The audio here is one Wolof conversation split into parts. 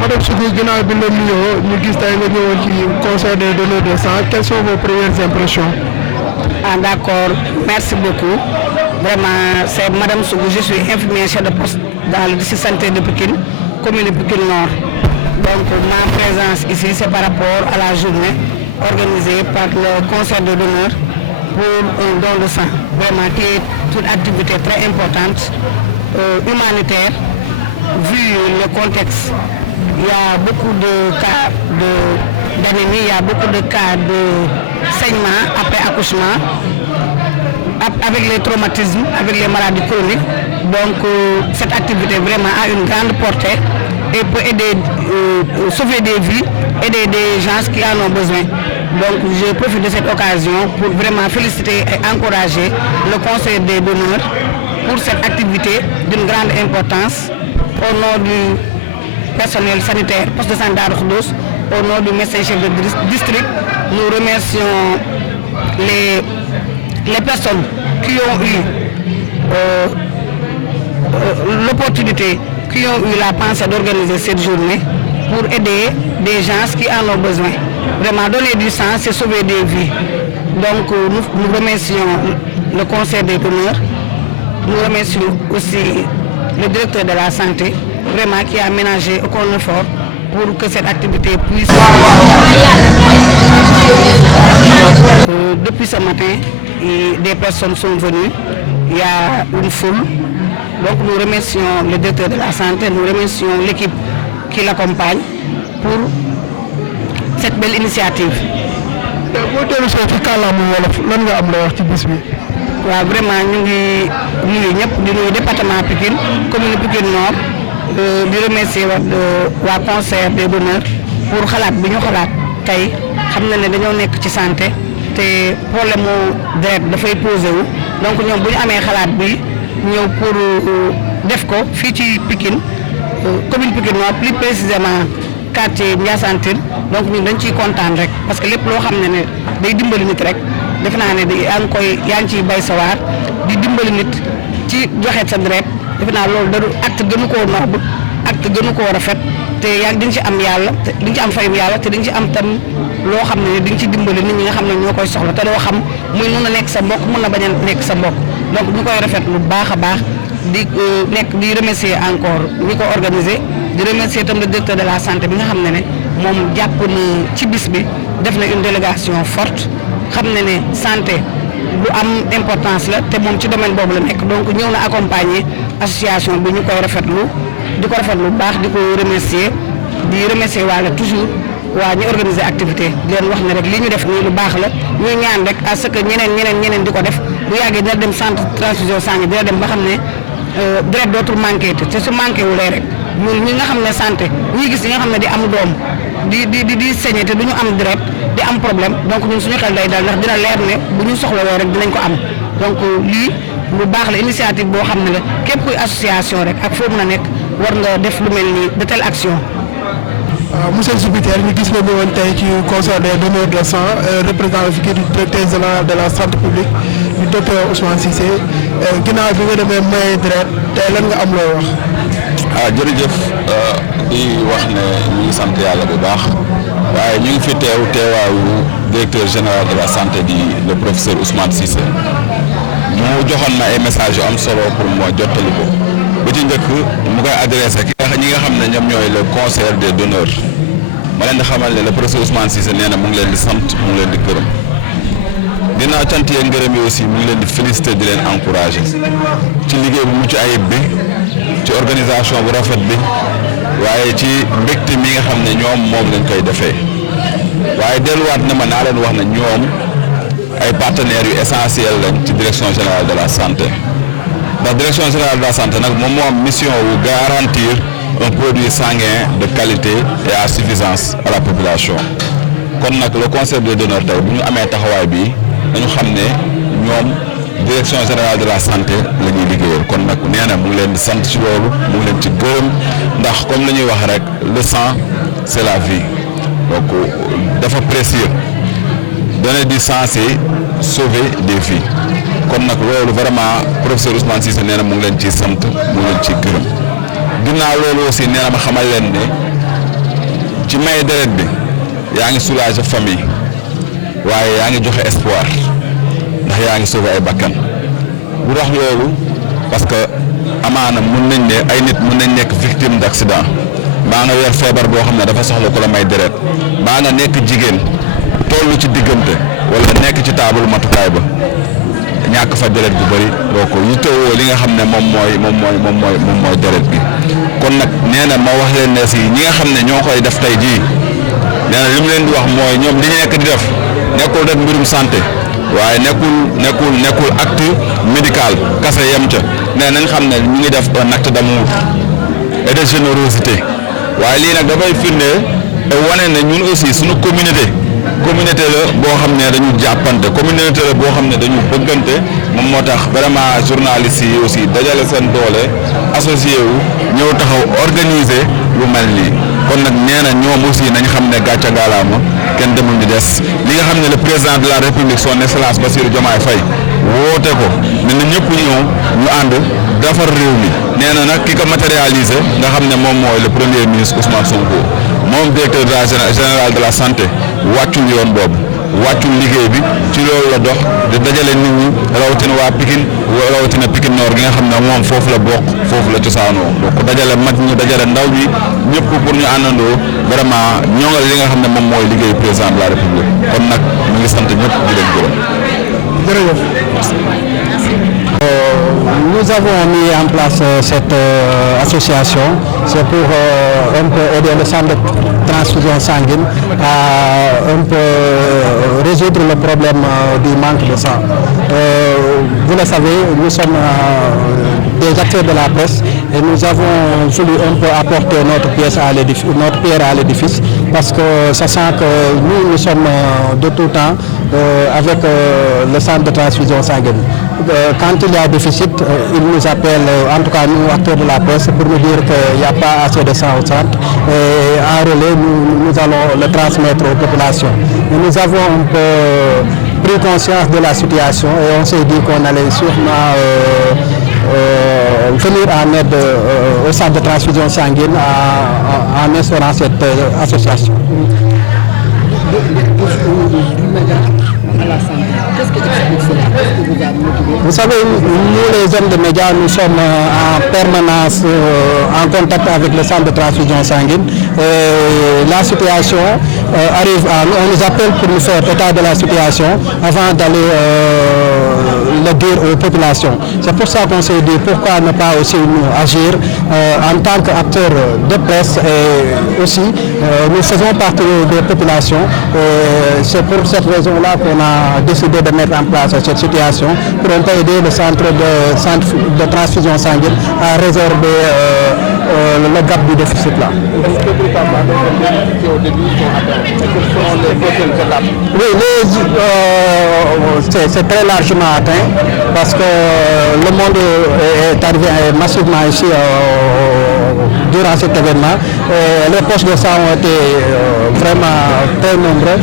madame Sougou ginnaaw bi la nuyoo ñu gis tey nga ñëwoon ci concert des donneurs de sang quelles sont vos premières impressions? D'accord, merci beaucoup. Vraiment, c'est madame Sougou, je suis infirmière chef de poste dans le district sanitaire de Pikine, commune de Pikine Nord. Donc ma présence ici, c'est par rapport à la journée organisée par le concert de donneurs pour un don de sang. Vraiment, qui est une activité très importante, humanitaire, vu le contexte. Il y a beaucoup de cas d'anémie, il y a beaucoup de cas de saignement après accouchement, avec les traumatismes, avec les maladies chroniques. Donc cette activité vraiment a une grande portée et peut aider, sauver des vies, aider des gens qui en ont besoin. Donc je profite de cette occasion pour vraiment féliciter et encourager le Conseil des donneurs pour cette activité d'une grande importance au nom du personnel sanitaire, poste de santé Darou Khoudoss, au nom du médecin chef de district. Nous remercions les personnes qui ont eu l'opportunité, qui ont eu la pensée d'organiser cette journée pour aider des gens qui en ont besoin. Vraiment, donner du sang, c'est sauver des vies. Donc, nous remercions le Conseil des donneurs. Nous remercions aussi le directeur de la santé, vraiment qui a ménagé aucun effort pour que cette activité puisse... Depuis ce matin, des personnes sont venues. Il y a une foule. Donc nous remercions le directeur de la santé, nous remercions l'équipe qui l'accompagne pour cette belle initiative. Vraiment, nous sommes département Pikine, commune Pikine Nord, de remercier le concert des donneurs pour xalaat bi ñu xalaat tey xam na ne dañoo nekk ci santé te problème mu deret dafay posé wu donc ñoom bu ñu amee xalaat bi ñëw pour def ko fii ci Pikine commune Pikine Nord plus précisément quartier Ndiassane Tine donc ñun dañ ciy kontaan rek parce que lépp loo xam ne day dimbali nit rek def naa ne yaa ngi ciy bay sa waar di dimbali nit ci joxe sa deret def naa loolu da acte gënu koo noble acte gënu koo rafet te yaa di nga ci am yàlla te di nga ci am fayum yàlla te di nga ci am tam loo xam ne di nga ci dimbali nit ñi nga xam ne ñoo koy soxla te doo xam muy mun na nekk sa mbokk mun na bañ a nekk sa mbokk donc ñu koy rafet lu baax a baax di remercier encore ñi ko organiser di remercier tam le directeur de la santé bi nga xam ne moom jàpp na ci bis bi def na une délégation forte xam ne santé lu am importance la te moom ci domaine boobu la nekk donc ñëw na accompagner association bi ñu koy rafetlu di ko rafetlu bu baax di ko remercier waale toujours waa ñu organiser activité di leen wax ne rek li ñu def nii lu baax la ñuy ñaan rek à ce que ñeneen di ko def bu yàggee dina dem centre transfusion sanguine dina dem ba xam ne deret dootul manqué te su manqué wulee rek ñun ñi nga xam ne santé ñuy gis ñi nga xam ne di am doom di saigner te du ñu am deret di am problème donc ñun suñu xel day dal ndax dina leer ne bu ñu soxlawee rek dinañ ko am donc lii lu baax la initiative boo xam ne la képp kuy association rek ak foo mën a nekk war nga def lu mel ni de telle action. Monsieur le secrétaire ñu gis nga ñëwoon tey ci concert des donneurs de sang représentant fi kii du directeur général de la santé publique du docteur Ousmane Cissé ginnaaw bi nga demee may deret tey lan nga am looy wax. jërëjëf di wax ne ñu ngi sant yàlla bu baax waaye ñu ngi fi teewaayu directeur général de la santé di le professeur Ousmane Cissé mu joxoon na ay messages yu am solo pour moo jottali ko ba ci njëkk mu koy adressé ñi nga xam ne ñoom ñooy le concert des donneurs ma leen di xamal ne le professeur Ousmane Cissé nee na mu ngi leen di sant mu ngi leen di gërëm dinaa cant yee ngërëm yi aussi mu ngi leen di féliciter di leen encourager ci liggéey bu mucc ayib bi ci organisation bu rafet bi waaye ci mbégte mi nga xam ne ñoom moom lañ koy defee waaye delluwaat na ma naa leen wax ne ñoom ay partenaires yu essentiels lañ ci direction générale de la santé ndax direction générale de la santé nag moom moo am mission wu garantir un produit sanguin de qualité et à suffisance à la population kon nag le conseil des donneurs tey bu ñu amee taxawaay bi dañu xam ne ñoom direction générale de la santé la ñuy liggéeyal kon nag nee na mu ngi leen di sant ci loolu mu ngi leen ci gërëm ndax comme la ñuy wax rek le sang c'est la vie donc dafa précieux donner du sang c'est sauver des vies kon nag loolu vraiment professeur Ousmane Cissé nee na mu ngi leen ciy sant mu ngi leen ciy gërëm ginnaaw loolu aussi nee na ma xamal leen ne ci may deret bi yaa ngi soulager famille waaye yaa ngi joxe espoir ndax yaa ngi sauver ay bakkan bu tax loolu parce que amaana mun nañ ne ay nit mun nañ nekk victime d'accident mbaa nga yor feebar boo xam ne dafa soxla ko la may deret mbaa nga nekk jigéen tollu ci diggante wala nekk ci taabalu matukaay ba ñàkk fa deret bu bëri doo ko yittewoo li nga xam ne moom mooy deret bi kon nag nee na ma wax leen ne si ñi nga xam ne ñoo koy def tey jii nee na li mu leen di wax mooy ñoom li ñu nekk di def nekkul rek mbirum santé waaye nekkul acte médical kase yem ca nee nañ xam ne ñu ngi def un acte d'amour et de générosité waaye lii nag dafay firnde wane ne ñun aussi suñu communauté la boo xam ne dañu jàppante communauté la boo xam ne dañu bëggante moom moo tax vraiment journalistes yi aussi dajale seen doole associé wu ñëw taxaw organiser lu mel nii kon nag nee na ñoom aussi nañ xam ne gàcce ngaalaama kenn demul ñu des li nga xam ne le président de la république son excellence Bassirou Diomaye Faye woote ko ne na ñëpp ñëw ñu ànd defar réew mi nee na nag ki ko matérialisé nga xam ne moom mooy le premier ministre Ousmane Sonko moom directeur général de la santé wàccul yoon boobu wàccul liggéey bi ci loolu la dox di dajale nit ñi rawatina waa Pikine rawatina Pikine Nord gi nga xam ne moom foofu la bokk foofu la cosaanoo donc dajale mag ñi dajale ndaw ñi ñëpp pour ñu àndandoo vraiment ñoŋal li nga xam ne moom mooy liggéey président de la république kon nag ñu ngi sant ñëpp di leen gërëm. jërëjëf. Nous avons mis en place cette association, c'est pour un peu aider le centre de transfusion sanguine à un peu résoudre le problème du manque de sang. Vous le savez, nous sommes des acteurs de la presse et nous avons voulu un peu apporter notre pierre à l'édifice parce que sachant que nous sommes de tout temps avec le centre de transfusion sanguine. Quand il y a déficit, ils nous appellent, en tout cas nous acteurs de la presse, pour nous dire qu'il n'y a pas assez de sang au centre. Et en relais, nous allons le transmettre aux populations. Et nous avons un peu pris conscience de la situation et on s'est dit qu'on allait sûrement venir en aide au centre de transfusion sanguine en instaurant cette association. Vous savez, nous les hommes de médias, nous sommes en permanence en contact avec le centre de transfusion sanguine. Et la situation arrive on nous appelle pour nous faire état de la situation avant d'aller le dire aux populations. C'est pour ça qu'on s'est dit pourquoi ne pas aussi nous agir en tant qu'acteurs de presse et aussi nous faisons partie des populations. C'est pour cette raison-là qu'on a décidé de mettre en place cette situation pour un peu aider le centre de transfusion sanguine à résorber le gap du déficit là. Oui, c'est très largement atteint parce que le monde est arrivé massivement ici durant cet événement. Les poches de sang ont été vraiment très nombreux.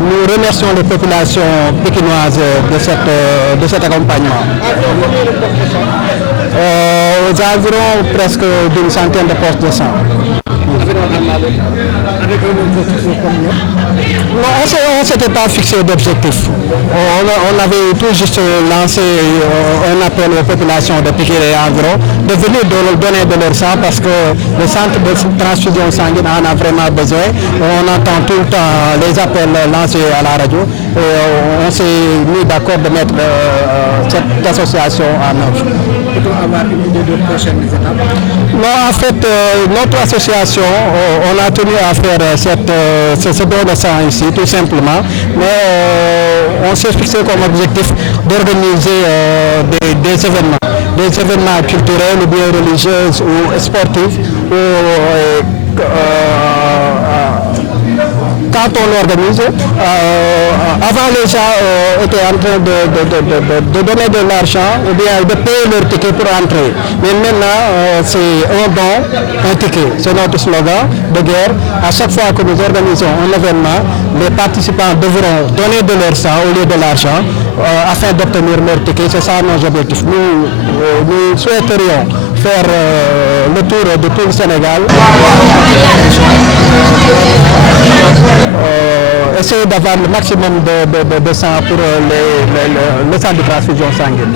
Nous remercions les populations pékinoises de cet accompagnement. Aux environs presque d'une centaine de poches de sang. Non, on ne s'était pas fixé d'objectif. On avait tout juste lancé un appel aux populations de Pikine et environ de venir donner de leur sang parce que le centre de transfusion sanguine en a vraiment besoin. On entend tout le temps les appels lancés à la radio et on s'est mis d'accord de mettre cette association en œuvre. Peut-on avoir une idée de prochaines étapes? Non, en fait, notre association, on a tenu à faire ce don de sang ici, tout simplement, mais on s'est fixé comme objectif d'organiser des événements culturels ou bien religieux ou sportifs. Quand on l'organise, avant les gens étaient en train de donner de l'argent ou bien de payer leur ticket pour entrer. Mais maintenant, c'est un don, un ticket. C'est notre slogan de guerre. À chaque fois que nous organisons un événement, les participants devront donner de leur sang au lieu de l'argent afin d'obtenir leur ticket. C'est ça nos objectifs. Nous souhaiterions faire le tour de tout le Sénégal. essayer d'avoir le maximum de sang pour le centre de transfusion sanguine.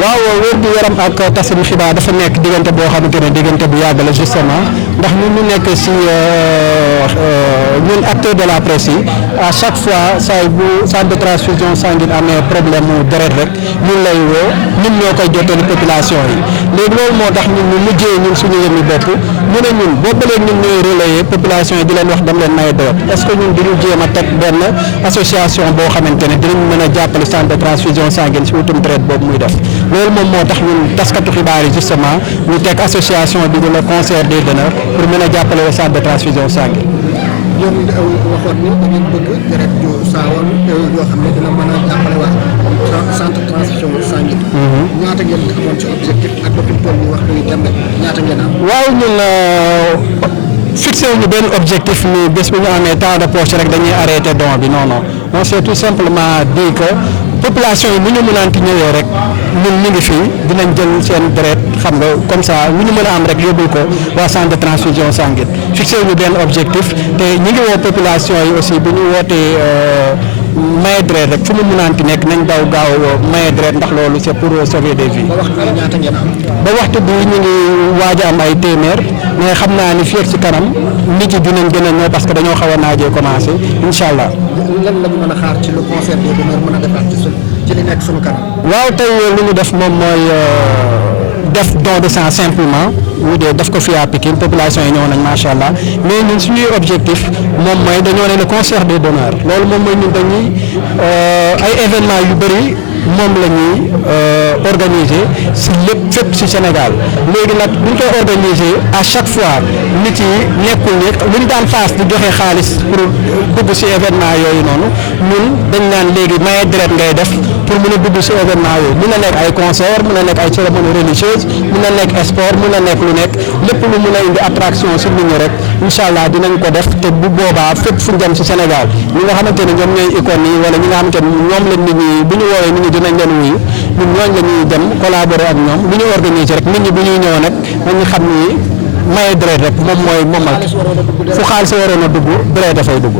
waaw wérgu yaram ak tasum xibaar dafa nekk diggante boo xamante ne diggante bu yàgg la justement ndax ñun ñu nekk si ñun acteurs de la presse yi à chaque fois saa bu centre de transfusion sanguine amee problème mu deret rek ñun lay woo ñun ñoo koy jottali population yi léegi loolu moo tax ñun ñu mujjee ñun suñu yëngu bopp ñu ne ñun boo bëlee ñun ñooy relayer population yi di leen wax dem leen may deret est-ce que ñun duñu jéem a teg benn association boo xamante ne dinañ mën a jàppale centre de transfusion sanguine si wutum deret boobu muy def loolu moom moo tax ñun taskatu xibaar yi justement ñu teg association bi di le concert des donneurs pour mën a jàppale le centre de transfusion sanguine. yéen waxoon ni da ngeen bëgg deret ju saawoon yoo xam ne dina mën a jàppale waa centre de transfusion sanguine. ñaata ngeen amoon ci objectif ak ba fi mu toll nii wax dëgg dem ñaata ngeen am. waaw ñun fixé wuñu benn objectif ni bés bu ñu amee temps de poche rek dañuy arrêté don bi non non on s'est tout simplement dit que population yi bu ñu mënaanti ñëwee rek ñun ñu ngi fii dinañ jël seen deret xam nga comme ça lu ñu mën a am rek yóbbul ko waa centre de transfusion sanguine fixé wuñu benn objectif te ñu ngi woo population yi aussi bu ñu wootee maye deret rek fu mu mënaanti nekk nañ daw gaaw maye deret ndax loolu c'est pour sauver des vies. ba waxtu bi ñaata ngeen am. ba waxtu bi ñu ngi waaj a am ay téeméer mais xam naa ni fii ak ci kanam nit yi dinañ gën a ñëw parce que dañoo xaw a naajee commencé incha allah. lan la ñu mën a xaar ci le concert des donneurs mën a defaat ci li nekk sunu kanam. waaw tey li ñu def moom mooy def don de sang simplement ñu def ko fii à Pikine population yi ñëw nañ macha allah mais ñun suñuy objectif moom mooy dañoo ne le concert des donneurs loolu moom mooy ñun dañuy ay événements yu bëri moom la ñuy organiser si lépp fépp si Sénégal léegi nag bu ñu koy organiser à chaque fois nit yi nekkul ni lu ñu daan faas di joxe xaalis pour dugg si événement yooyu noonu ñun dañ naan léegi maye deret ngay def pour mën a dugg si événement yooyu mun na nekk ay concert mun na nekk ay cérémonie religieuse mun na nekk sport mun na nekk lu nekk lépp lu mun a indi attraction si nit ñi rek incha allah dinañ ko def te bu boobaa fépp fu ñu jëm si Sénégal ñi nga xamante ne ñoom ñooy icônes yi wala ñi nga xamante ne ñoom la nit ñi bu ñu woowee nit ñi dinañ leen wuyu ñun ñooñu la ñuy dem collaborer ak ñoom lu ñu organiser rek nit ñi bu ñuy ñëw nag nañu xam ni maye deret rek moom mooy moom ak fu xaalis waroon a dugg deret dafay dugg.